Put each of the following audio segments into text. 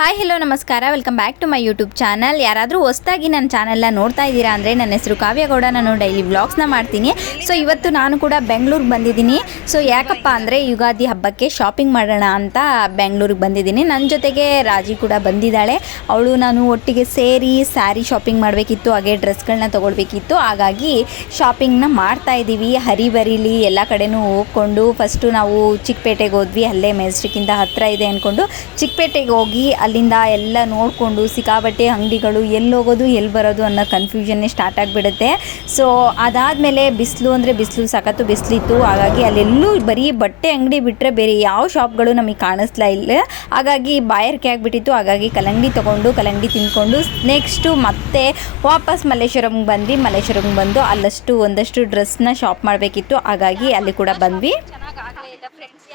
Hi hello ನಮಸ್ಕಾರ. Welcome back to my YouTube channel ಯಾರಾದರೂ ಹೊಸ್ದಾಗಿ ನನ್ನ ಚಾನಲ್ನ ನೋಡ್ತಾ ಇದ್ದೀರಾ ಅಂದರೆ ನನ್ನ ಹೆಸರು ಕಾವ್ಯಗೌಡ ನಾನು ಡೈಲಿ ವ್ಲಾಗ್ಸ್ನ ಮಾಡ್ತೀನಿ. ಸೊ ಇವತ್ತು ನಾನು ಕೂಡ ಬೆಂಗಳೂರಿಗೆ ಬಂದಿದ್ದೀನಿ. ಸೊ ಯಾಕಪ್ಪ ಅಂದರೆ ಯುಗಾದಿ ಹಬ್ಬಕ್ಕೆ ಶಾಪಿಂಗ್ ಮಾಡೋಣ ಅಂತ ಬೆಂಗಳೂರಿಗೆ ಬಂದಿದ್ದೀನಿ. ನನ್ನ ಜೊತೆಗೆ ರಾಜಿ ಕೂಡ ಬಂದಿದ್ದಾಳೆ. ಅವಳು ನಾನು ಒಟ್ಟಿಗೆ ಸೇರಿ ಸ್ಯಾರಿ ಶಾಪಿಂಗ್ ಮಾಡಬೇಕಿತ್ತು, ಹಾಗೆ ಡ್ರೆಸ್ಗಳನ್ನ ತೊಗೊಳ್ಬೇಕಿತ್ತು. ಹಾಗಾಗಿ ಶಾಪಿಂಗ್ನ ಮಾಡ್ತಾ ಇದ್ದೀವಿ. ಹರಿಬರಿಲಿ ಎಲ್ಲ ಕಡೆನೂ ಹೋಗ್ಕೊಂಡು ಫಸ್ಟು ನಾವು ಚಿಕ್ಕಪೇಟೆಗೆ ಹೋದ್ವಿ. ಅಲ್ಲೇ ಮೆಜೆಸ್ಟಿಕ್ಕಿಂದ ಹತ್ತಿರ ಇದೆ ಅಂದ್ಕೊಂಡು ಚಿಕ್ಕಪೇಟೆಗೆ ಹೋಗಿ ಅಲ್ಲಿಂದ ಎಲ್ಲ ನೋಡಿಕೊಂಡು ಸಿಕ್ಕಾಬಟ್ಟೆ ಅಂಗಡಿಗಳು ಎಲ್ಲಿ ಹೋಗೋದು, ಎಲ್ಲಿ ಬರೋದು ಅನ್ನೋ ಕನ್ಫ್ಯೂಷನ್ನೇ ಸ್ಟಾರ್ಟ್ ಆಗಿಬಿಡುತ್ತೆ. ಸೊ ಅದಾದಮೇಲೆ ಬಿಸಿಲು ಅಂದರೆ ಬಿಸಿಲು, ಸಖತ್ತು ಬಿಸಿಲಿತ್ತು. ಹಾಗಾಗಿ ಅಲ್ಲೆಲ್ಲೂ ಬರೀ ಬಟ್ಟೆ ಅಂಗಡಿ ಬಿಟ್ಟರೆ ಬೇರೆ ಯಾವ ಶಾಪ್ಗಳು ನಮಗೆ ಕಾಣಿಸ್ಲಾ ಇಲ್ಲ. ಹಾಗಾಗಿ ಬಾಯರ್ಕೆ ಆಗಿಬಿಟ್ಟಿತ್ತು. ಹಾಗಾಗಿ ಕಲಂಗಡಿ ತೊಗೊಂಡು ಕಲಂಗಡಿ ತಿಂದ್ಕೊಂಡು ನೆಕ್ಸ್ಟು ಮತ್ತೆ ವಾಪಸ್ ಮಲ್ಲೇಶ್ವರಂಗೆ ಬಂದ್ವಿ. ಮಲ್ಲೇಶ್ವರಂಗೆ ಬಂದು ಅಲ್ಲಷ್ಟು ಒಂದಷ್ಟು ಡ್ರೆಸ್ನ ಶಾಪ್ ಮಾಡಬೇಕಿತ್ತು. ಹಾಗಾಗಿ ಅಲ್ಲಿ ಕೂಡ ಬಂದ್ವಿ.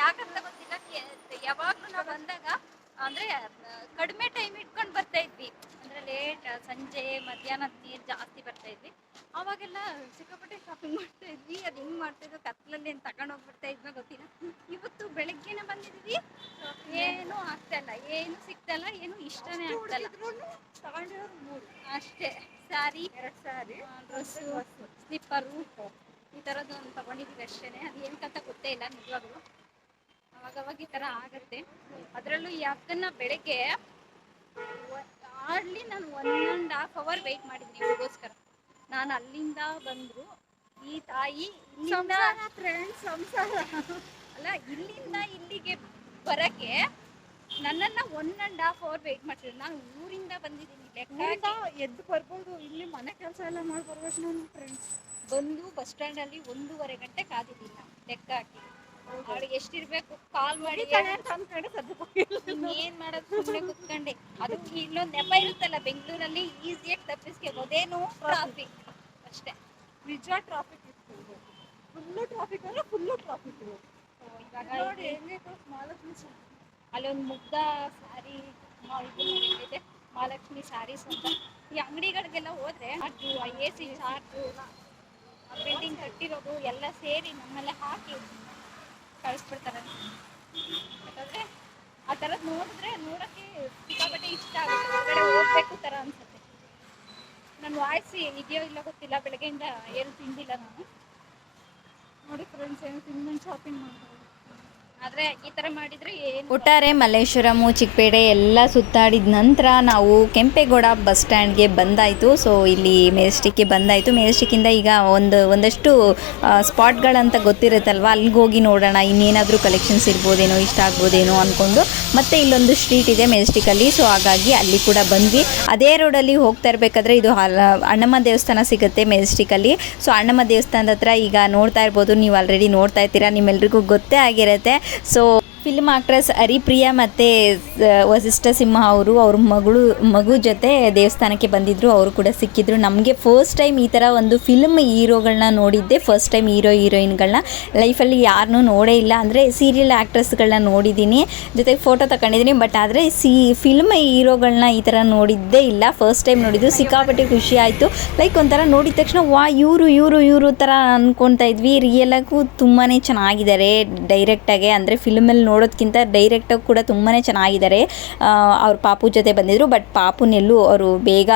ಯಾಕಂತ ಯಾವಾಗ್ಲೂ ನಾವು ಬಂದಾಗ, ಅಂದ್ರೆ ಕಡಿಮೆ ಟೈಮ್ ಇಟ್ಕೊಂಡು ಬರ್ತಾ ಇದ್ವಿ. ಅಂದ್ರೆ ಲೇಟ್ ಸಂಜೆ ಮಧ್ಯಾಹ್ನ ನೀರು ಜಾಸ್ತಿ ಬರ್ತಾ ಇದ್ವಿ. ಅವಾಗೆಲ್ಲ ಸಿಕ್ಕಾಪಟ್ಟೆ ಶಾಪಿಂಗ್ ಮಾಡ್ತಾ ಇದ್ವಿ. ಅದು ಹೆಂಗ್ ಮಾಡ್ತಾ ಇದ್ವಿ ಕತ್ಲಲ್ಲಿ ಏನು ತಗೊಂಡು ಹೋಗ್ಬಿಡ್ತಾ ಇದ್ವಿ ಗೊತ್ತಿಲ್ಲ. ಇವತ್ತು ಬೆಳಗ್ಗೆನ ಬಂದಿದ್ವಿ ಏನು ಆಗ್ತಾ ಇಲ್ಲ. ಏನು ಸಿಗ್ತಾ ಇಲ್ಲ. ಏನು ಇಷ್ಟನೇ ಆಗ್ತಾ ಇಲ್ಲ. ತಗೊಂಡಿರೋದು ಮೂರು. ಅಷ್ಟೇ. ಸ್ಯಾರಿ ಎರಡು ಸ್ಯಾರಿ ಡ್ರೆಸ್ಸು ಸ್ಲಿಪ್ಪರು ಈ ಥರದ್ದು ಒಂದು ತಗೊಂಡಿದ್ವಿ ಅಷ್ಟೇ ಅದು ಏನಕ್ಕಂತ ಗೊತ್ತೇ ಇಲ್ಲ ನಿಜವಾಗ್ಲೂ. ಅವಾಗವಾಗ ಈ ಥರ ಆಗತ್ತೆ. ಅದರಲ್ಲೂ ಯಾಕನ್ನ ಬೆಳಗ್ಗೆ ಆಡ್ಲಿ ನಾನು one and half hour wait ಮಾಡಿದ್ದೀನಿ ಇವರಿಗೋಸ್ಕರ ನಾನು ಅಲ್ಲಿಂದ ಬಂದರು ಈ ತಾಯಿ ಇಲ್ಲಿಂದ ಫ್ರೆಂಡ್ಸ್ ಸಂಸಾರ. ಅಲ್ಲ ಇಲ್ಲಿಂದ ಇಲ್ಲಿಗೆ ಬರಕ್ಕೆ ನನ್ನನ್ನ one and half hour wait ಮಾಡ್ತಿದ್ದೆ ನಾನು ಊರಿಂದ ಬಂದಿದ್ದೀನಿ ಲೆಕ್ಕ ಎದ್ದು ಬರ್ಬೋದು. ಇಲ್ಲಿ ಮನೆ ಕೆಲಸ ಎಲ್ಲ ಮಾಡಿ ಬರ್ಬೇಕು ನಾನು ಫ್ರೆಂಡ್ಸ್ ಬಂದು ಬಸ್ ಸ್ಟ್ಯಾಂಡಲ್ಲಿ ಒಂದೂವರೆ ಗಂಟೆ ಕಾದಿದ್ದೀನಿ ನಾನು ಲೆಕ್ಕ ಹಾಕಿ ಅವಳಿಗೆ ಎಷ್ಟಿರ್ಬೇಕು ಕಾಲ್ ಮಾಡಿ ಏನ್ ಮಾಡೋದು ಸುಮ್ಮನೆ ಕುತ್ಕೊಂಡೆ. ಅದಕ್ಕೆ ಇಲ್ಲೊಂದ್ ನೆಪ ಇರುತ್ತಲ್ಲ ಬೆಂಗಳೂರಲ್ಲಿ ಈಸಿಯಾಗಿ ತಪ್ಪಿಸ್ಕೋಬೋದೇನು ಟ್ರಾಫಿಕ್ ಅಷ್ಟೇ. ನಿಜ ಟ್ರಾಫಿಕ್ ಇತ್ತು. ಫುಲ್ಲು ಟ್ರಾಫಿಕ್ ಅಂದ್ರೆ ಫುಲ್ಲು ಟ್ರಾಫಿಕ್ ಇವಾಗ ನೋಡಿ ಮಹಾಲಕ್ಷ್ಮಿ ಅಲ್ಲೊಂದು ಮುಗ್ಧ ಸಾರಿ ಇದೆ ಮಹಾಲಕ್ಷ್ಮಿ ಸ್ಯಾರೀಸ್ ಅಂತ ಈ ಅಂಗಡಿಗಳಿಗೆಲ್ಲ ಹೋದ್ರೆ ಅದು ಎ ಸಿ ಚಾರ್ಜು ಬಿಲ್ಡಿಂಗ್ ಕಟ್ಟಿರೋದು ಎಲ್ಲ ಸೇರಿ ನಮ್ಮಲ್ಲೇ ಹಾಕಿ ಕಳಿಸ್ಬಿಡ್ತಾರೆ. ಯಾಕಂದ್ರೆ ಆ ತರದ್ ನೋಡಿದ್ರೆ ನೋಡೋಕ್ಕೆ ಸಿಕ್ಕಾಪಟ್ಟೆ ಇಷ್ಟ ಆಗುತ್ತೆ. ಹೊರಗಡೆ ಹೋಗ್ಬೇಕು ಅನ್ಸುತ್ತೆ. ನನ್ನ ವಾಯ್ಸ್ ಇದೆಯೋ ಇಲ್ಲ ಗೊತ್ತಿಲ್ಲ. ಬೆಳಗ್ಗೆಯಿಂದ ಏನು ತಿಂದಿಲ್ಲ ನಾನು. ನೋಡಿ ಫ್ರೆಂಡ್ಸ್ ಏನು ತಿಂದು ಶಾಪಿಂಗ್ ಮಾಡ್ತಾರೆ ಆದರೆ ಈ ಥರ ಮಾಡಿದರೆ ಏನು ಒಟ್ಟಾರೆ ಮಲ್ಲೇಶ್ವರಮು ಚಿಕ್ಕಪೇಟೆ ಎಲ್ಲ ಸುತ್ತಾಡಿದ ನಂತರ ನಾವು ಕೆಂಪೇಗೌಡ ಬಸ್ ಸ್ಟ್ಯಾಂಡ್ಗೆ ಬಂದಾಯಿತು. ಸೊ ಇಲ್ಲಿ ಮೇಸ್ಟಿಕ್ಗೆ ಬಂದಾಯಿತು. ಮೇಸ್ಟಿಕ್ಕಿಂದ ಈಗ ಒಂದು, ಒಂದಷ್ಟು ಸ್ಪಾಟ್ಗಳಂತ ಗೊತ್ತಿರುತ್ತಲ್ವ? ಅಲ್ಲಿಗೆ ಹೋಗಿ ನೋಡೋಣ. ಇನ್ನೇನಾದರೂ ಕಲೆಕ್ಷನ್ಸ್ ಇರ್ಬೋದೇನೋ, ಇಷ್ಟ ಆಗ್ಬೋದೇನೋ ಅಂದ್ಕೊಂಡು ಮತ್ತೆ ಇಲ್ಲೊಂದು ಸ್ಟ್ರೀಟ್ ಇದೆ ಮೇಸ್ಟಿಕಲ್ಲಿ ಸೊ ಹಾಗಾಗಿ ಅಲ್ಲಿ ಕೂಡ ಬಂದ್ವಿ. ಅದೇ ರೋಡಲ್ಲಿ ಹೋಗ್ತಾ ಇರಬೇಕಾದ್ರೆ ಇದು ಅಣ್ಣಮ್ಮ ದೇವಸ್ಥಾನ ಸಿಗುತ್ತೆ ಮೇಸ್ಟಿಕಲ್ಲಿ ಸೊ ಅಣ್ಣಮ್ಮ ದೇವಸ್ಥಾನದ ಹತ್ರ ಈಗ ನೋಡ್ತಾ ಇರ್ಬೋದು. ನೀವು ಆಲ್ರೆಡಿ ನೋಡ್ತಾ ಇರ್ತೀರಾ. ನಿಮ್ಮೆಲ್ರಿಗೂ ಗೊತ್ತೇ ಆಗಿರುತ್ತೆ. ಸೊ ಫಿಲ್ಮ್ ಆಕ್ಟ್ರೆಸ್ ಹರಿಪ್ರಿಯಾ ಮತ್ತು ವಸಿಷ್ಠ ಸಿಂಹ ಅವರು, ಅವ್ರ ಮಗಳು, ಮಗು ಜೊತೆ ದೇವಸ್ಥಾನಕ್ಕೆ ಬಂದಿದ್ದರು ಅವರು ಕೂಡ ಸಿಕ್ಕಿದ್ರು. ನಮಗೆ ಫಸ್ಟ್ ಟೈಮ್ ಈ ಥರ ಒಂದು ಫಿಲ್ಮ್ ಹೀರೋಗಳನ್ನ ನೋಡಿದ್ದೆ ಫಸ್ಟ್ ಟೈಮ್ ಹೀರೋ ಹೀರೋಯಿನ್ಗಳನ್ನ ಲೈಫಲ್ಲಿ ಯಾರನ್ನೂ ನೋಡೇ ಇಲ್ಲ, ಅಂದರೆ ಸೀರಿಯಲ್ ಆ್ಯಕ್ಟ್ರೆಸ್ಗಳನ್ನ ನೋಡಿದ್ದೀನಿ, ಜೊತೆಗೆ ಫೋಟೋ ತಗೊಂಡಿದ್ದೀನಿ ಬಟ್ ಆದರೆ ಸಿ ಫಿಲ್ಮ್ ಹೀರೋಗಳನ್ನ ಈ ಥರ ನೋಡಿದ್ದೇ ಇಲ್ಲ. ಫಸ್ಟ್ ಟೈಮ್ ನೋಡಿದ್ದು, ಸಿಕ್ಕಾಪಟ್ಟೆ ಖುಷಿ ಆಯಿತು. ಲೈಕ್ ಒಂಥರ ನೋಡಿದ ತಕ್ಷಣ, ವಾ, ಇವರು ಇವರು ಇವರು ಥರ ಅಂದ್ಕೊತಾ ಇದ್ವಿ. ರಿಯಲಾಗೂ ತುಂಬಾ ಚೆನ್ನಾಗಿದ್ದಾರೆ ಡೈರೆಕ್ಟಾಗೆ ಅಂದರೆ ಫಿಲ್ಮಲ್ಲಿ ನೋಡೋದಕ್ಕಿಂತ ಡೈರೆಕ್ಟಾಗಿ ಕೂಡ ತುಂಬಾ ಚೆನ್ನಾಗಿದ್ದಾರೆ. ಅವ್ರ ಪಾಪು ಜೊತೆ ಬಂದಿದ್ರು ಬಟ್ ಪಾಪುನೆಲ್ಲೂ ಅವರು ಬೇಗ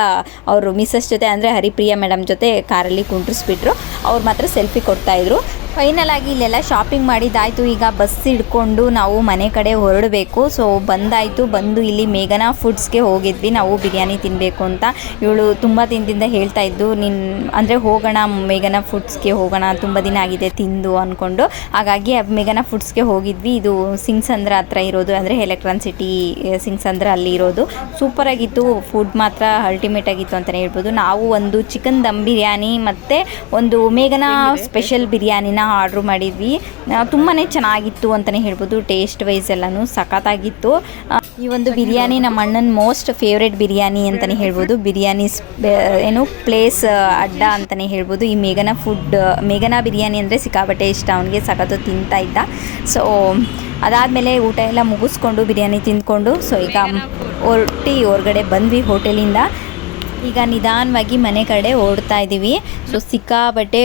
ಅವರು ಮಿಸ್ಸಸ್ ಜೊತೆ ಅಂದರೆ ಹರಿಪ್ರಿಯಾ ಮೇಡಮ್ ಜೊತೆ ಕಾರಲ್ಲಿ ಕುಂಟ್ರಿಸ್ಬಿಟ್ರು ಅವ್ರು ಮಾತ್ರ ಸೆಲ್ಫಿ ಕೊಡ್ತಾಯಿದ್ರು ಫೈನಲ್ ಆಗಿ ಇಲ್ಲೆಲ್ಲ ಶಾಪಿಂಗ್ ಮಾಡಿದ್ದಾಯಿತು. ಈಗ ಬಸ್ ಹಿಡ್ಕೊಂಡು ನಾವು ಮನೆ ಕಡೆ ಹೊರಡಬೇಕು. ಸೊ ಬಂದಾಯಿತು. ಬಂದು ಇಲ್ಲಿ ಮೇಘನಾ ಫುಡ್ಸ್ಗೆ ಹೋಗಿದ್ವಿ. ನಾವು ಬಿರಿಯಾನಿ ತಿನ್ನಬೇಕು ಅಂತ ಇವಳು ತುಂಬ ದಿನದಿಂದ ಹೇಳ್ತಾ ಇದ್ದು ನಿನ್ನ ಅಂದರೆ ಹೋಗೋಣ ಮೇಘನಾ ಫುಡ್ಸ್ಗೆ ಹೋಗೋಣ. ತುಂಬ ದಿನ ಆಗಿದೆ ತಿಂದು ಅಂದ್ಕೊಂಡು ಹಾಗಾಗಿ ಮೇಘನ ಫುಡ್ಸ್ಗೆ ಹೋಗಿದ್ವಿ. ಇದು ಸಿಂಗ್ಸಂದ್ರ ಹತ್ರ ಇರೋದು. ಅಂದರೆ ಎಲೆಕ್ಟ್ರಾನ್ ಸಿಟಿ ಸಿಂಗ್ಸಂದ್ರ ಅಲ್ಲಿ ಇರೋದು. ಸೂಪರಾಗಿತ್ತು ಫುಡ್ ಮಾತ್ರ ಅಲ್ಟಿಮೇಟ್ ಆಗಿತ್ತು ಅಂತಲೇ ಹೇಳ್ಬೋದು. ನಾವು ಒಂದು ಚಿಕನ್ ದಮ್ ಬಿರಿಯಾನಿ ಮತ್ತು ಒಂದು ಮೇಘನಾ ಸ್ಪೆಷಲ್ ಬಿರಿಯಾನಿನ ಆರ್ಡ್ರ್ ಮಾಡಿದ್ವಿ. ತುಂಬಾ ಚೆನ್ನಾಗಿತ್ತು ಅಂತಲೇ ಹೇಳ್ಬೋದು. ಟೇಸ್ಟ್ ವೈಸ್ ಎಲ್ಲನೂ ಸಖತ್ತಾಗಿತ್ತು. ಈ ಒಂದು ಬಿರಿಯಾನಿ ನಮ್ಮ ಅಣ್ಣನ ಮೋಸ್ಟ್ ಫೇವ್ರೆಟ್ ಬಿರಿಯಾನಿ ಅಂತಲೇ ಹೇಳ್ಬೋದು. ಬಿರಿಯಾನಿ ಏನು ಪ್ಲೇಸ್ ಅಡ್ಡ ಅಂತಲೇ ಹೇಳ್ಬೋದು. ಈ ಮೇಘನಾ ಫುಡ್ ಮೇಘನಾ ಬಿರಿಯಾನಿ ಅಂದರೆ ಸಿಕ್ಕಾಪಟ್ಟೆ ಇಷ್ಟ. ಅವನಿಗೆ ಸಖತ್ತು ತಿಂತಾ ಇದ್ದ. ಸೊ ಅದಾದಮೇಲೆ ಊಟ ಎಲ್ಲ ಮುಗಿಸ್ಕೊಂಡು ಬಿರಿಯಾನಿ ತಿಂದ್ಕೊಂಡು ಸೊ ಈಗ ಹೊರಟಿ ಹೊರಗಡೆ ಬಂದ್ವಿ ಹೋಟೆಲಿಂದ. ಈಗ ನಿಧಾನವಾಗಿ ಮನೆ ಕಡೆ ಓಡ್ತಾ ಇದ್ದೀವಿ. ಸೊ ಸಿಕ್ಕಾಬಟ್ಟೆ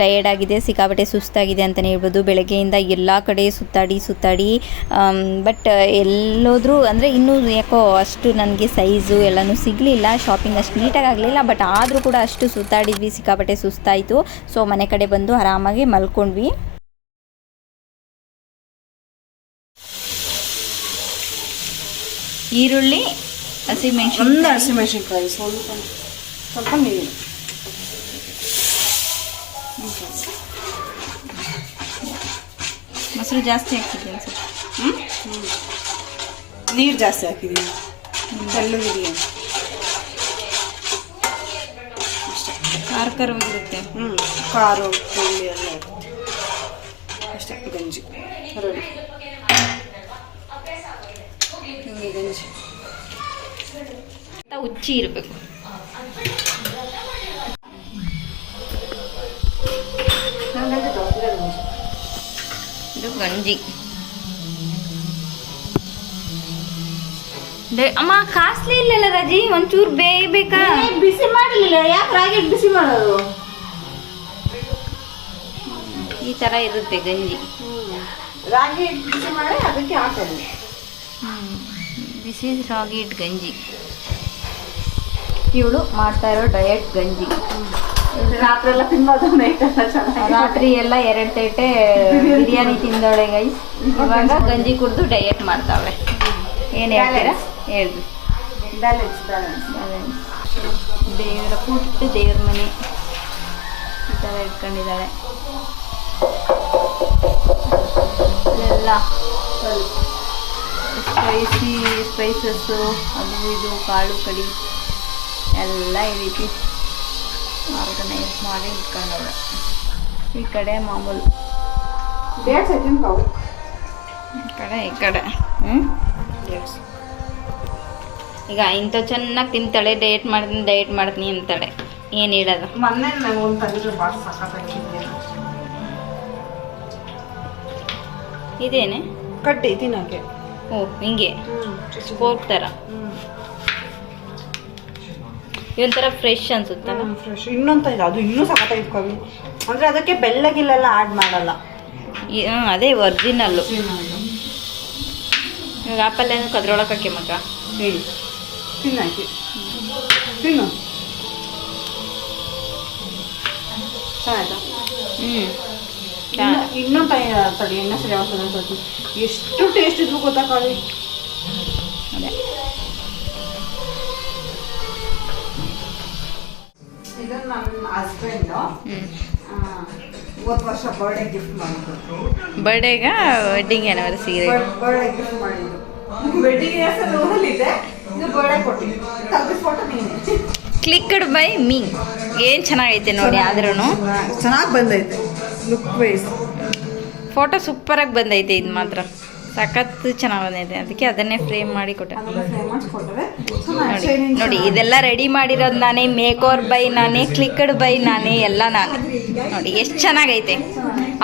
ಟಯರ್ಡ್ ಆಗಿದೆ ಸಿಕ್ಕಾಬಟ್ಟೆ ಸುಸ್ತಾಗಿದೆ ಅಂತಲೇ ಹೇಳ್ಬೋದು. ಬೆಳಗ್ಗೆಯಿಂದ ಎಲ್ಲ ಕಡೆ ಸುತ್ತಾಡಿ ಸುತ್ತಾಡಿ ಬಟ್ ಎಲ್ಲೋದ್ರೂ ಅಂದರೆ ಇನ್ನೂ ಯಾಕೋ ಅಷ್ಟು ನನಗೆ ಸೈಜು ಎಲ್ಲನೂ ಸಿಗಲಿಲ್ಲ. ಶಾಪಿಂಗ್ ಅಷ್ಟು ನೀಟಾಗಿ ಆಗಲಿಲ್ಲ ಬಟ್ ಆದರೂ ಕೂಡ ಅಷ್ಟು ಸುತ್ತಾಡಿದ್ವಿ ಸಿಕ್ಕಾಬಟ್ಟೆ ಸುಸ್ತಾಯಿತು. ಸೊ ಮನೆ ಕಡೆ ಬಂದು ಆರಾಮಾಗಿ ಮಲ್ಕೊಂಡ್ವಿ. ಈರುಳ್ಳಿ ಹಸಿಮೆಣಸಿನ ಒಂದು ಹಸಿಮೆಣಸಿನ್ಕಾಯಿ ಸ್ವಲ್ಪ ಸ್ವಲ್ಪ ನೀರು ಮೊಸರು ಜಾಸ್ತಿ ಹಾಕಿದ್ದೀನಿ ಸರ್? ಹ್ಞೂ ನೀರು ಜಾಸ್ತಿ ಹಾಕಿದ್ದೀನಿ ತೆಳ್ಳಗಿರಿ ಖಾರ ಖಾರವಾಗಿರುತ್ತೆ ಹ್ಞೂ ಖಾರ ಹುಳಿ ಎಲ್ಲ ಇರುತ್ತೆ. ಅಷ್ಟೇ ಗಂಜಿ. ರೆಡಿ. ಉಚ್ಚಿ ಇರಬೇಕು. ಇದು ಗಂಜಿ. ಅಮ್ಮ ಕಾಸ್ಟ್ಲಿ ಇಲ್ಲಲ್ಲ ರಜಿ? ಒಂಚೂರು ಬೇಯಬೇಕಾ? ಬಿಸಿ ಮಾಡಲಿಲ್ಲ ಯಾಕೆ ರಾಗಿ ಬಿಸಿ ಮಾಡೋದು? ಈ ಥರ ಇರುತ್ತೆ ಗಂಜಿ. ರಾಗಿ ಬಿಸಿ ಮಾಡಿ ಅದಕ್ಕೆ ಹಾಕೋದು. ಬಿಸಿ ರಾಗಿ ಇಟ್ ಗಂಜಿ. ಇವಳು ಮಾಡ್ತಾ ಇರೋ ಡಯಟ್ ಗಂಜಿ. ರಾತ್ರಿ ಎಲ್ಲ ತಿನ್ನೋದು ರಾತ್ರಿ ಎಲ್ಲ ಎರಡು ತೇಟೆ ಬಿರಿಯಾನಿ ತಿಂದವಳೆ ಗೈಸ್ ಇವಾಗ ಗಂಜಿ ಕುಡಿದು ಡಯಟ್ ಮಾಡ್ತಾವೆ ಏನು ಹೇಳ್ತೀರಾ? ಹೇಳ್ರಿ. ಬ್ಯಾಲೆನ್ಸ್ ಬ್ಯಾಲೆನ್ಸ್ ದೇವರ ಪುಟ್ಟ ದೇವ್ರ ಮನೆ. ಈ ಥರ ಇಟ್ಕೊಂಡಿದ್ದಾಳೆ. ಎಲ್ಲ ಸ್ಪೈಸಿ ಸ್ಪೈಸಸ್ಸು ಅದು ಇದು ಕಾಳು ಕಡಿ. ಎಲ್ಲ ಈ ರೀತಿ ಆರ್ಗನೈಸ್ ಮಾಡಿ ಇಟ್ಕೊಂಡವ್ರೆ. ಈ ಕಡೆ ಮಾಮೂಲು. ಈ ಕಡೆ ಈ ಕಡೆ. ಹ್ಞೂ ಈಗ ಇಂಥ ಚೆನ್ನಾಗಿ ತಿಂತಾಳೆ ಡಯಟ್ ಮಾಡ್ತೀನಿ ಡಯಟ್ ಮಾಡ್ತೀನಿ ಅಂತಾಳೆ. ಏನು ಹೇಳೋದು? ಮೊನ್ನೆ ಇದೇನೆ? ಕಟ್ಟಿ ತಿನ್ನೋಕೆ ಓ ಹಿಂಗೆ? ಹೋಗ್ತಾರ ಥರ ಇದೊಂಥರ ಫ್ರೆಶ್ ಅನ್ಸುತ್ತೆ ಫ್ರೆಶ್ ಇನ್ನೊಂದು ಇದೆ ಅದು ಇನ್ನೂ ಸಖತ್ತಾಗಿ ಕವಿ ಅಂದರೆ ಅದಕ್ಕೆ ಬೆಲ್ಲ ಆಡ್ ಆ್ಯಡ್ ಮಾಡಲ್ಲ. ಅದೇ ಒರ್ಜಿನಲ್ಲು ಇವಾಗ ಆಪಲ್ ಏನು ಕದ್ರೊಳಗೆ ಹಾಕಿ ಮಗ ಹೇಳಿ. ತಿನ್ನಾಕಿ ತಿನ್ನು. ಚೆನ್ನಾಯ್ತಾ ಹ್ಞೂ ಇನ್ನು- ಇನ್ನೊಂದು ಟೈ ತಡಿ ಎಣ್ಣೆ ಸರಿ ತಡಿ ಎಷ್ಟು ಟೇಸ್ಟ್ ಇದ್ವು ಗೊತ್ತಾ ಹಸ್ಬೆಂಡ್ ವರ್ಷ ಬರ್ಡೇ ಗಿಫ್ಟ್ ಬರ್ಡೇಗ ವೆಡ್ಡಿಂಗ್ ಬರ್ಡೇ ಗಿಫ್ಟ್ ಮಾಡಿದ್ದು ವೆಡ್ಡಿಂಗ್ ಇದೆ. ಇದು ಬರ್ಡೇ ಕೊಟ್ಟಿದ್ದು ತಗ್ಗಿಸ್ಕೊಟ್ಟು ನೀನು. ಕ್ಲಿಕ್ಡ್ ಬೈ ಮೀ ಏನು ಚೆನ್ನಾಗೈತೆ ನೋಡಿ ಆದ್ರೂ ಚೆನ್ನಾಗಿ ಬಂದೈತೆ. ಲುಕ್ ವೈಸ್ ಫೋಟೋ ಸೂಪರಾಗಿ ಬಂದೈತೆ ಇದು ಮಾತ್ರ. ಸಖತ್ತು ಚೆನ್ನಾಗಿ ಬಂದಿದೆ ಅದಕ್ಕೆ ಅದನ್ನೇ ಫ್ರೇಮ್ ಮಾಡಿ ಕೊಟ್ಟೆ. ನೋಡಿ ನೋಡಿ ಇದೆಲ್ಲ ರೆಡಿ ಮಾಡಿರೋದು ನಾನೇ ಮೇಕ್ ಓವರ್ ಬೈ ನಾನೇ ಕ್ಲಿಕ್ಡ್ ಬೈ ನಾನೇ ಎಲ್ಲ ನಾನೇ. ನೋಡಿ ಎಷ್ಟು ಚೆನ್ನಾಗೈತೆ.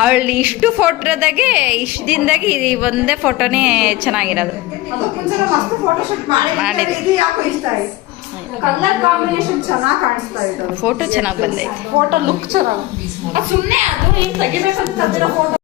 ಅವಳು ಇಷ್ಟು ಫೋಟೋದಾಗೆ ಇಷ್ಟು ದಿನದಾಗೆ ಇದು ಒಂದೇ ಫೋಟೋನೇ ಚೆನ್ನಾಗಿರೋದು. ಮಾಡಿದೆ. ಇಷ್ಟ ಆಯ್ತು? ಕಲರ್ ಕಾಂಬಿನೇಷನ್ ಚೆನ್ನಾಗಿ ಕಾಣಿಸ್ತಾ ಫೋಟೋ ಚೆನ್ನಾಗಿ ಬಂದೈತೆ. ಫೋಟೋ ಲುಕ್ ಚೆನ್ನಾಗಿ. ಸುಮ್ಮನೆ ಅದು ನೀನು ತೆಗಿಬೇಕಂತ ಫೋಟೋ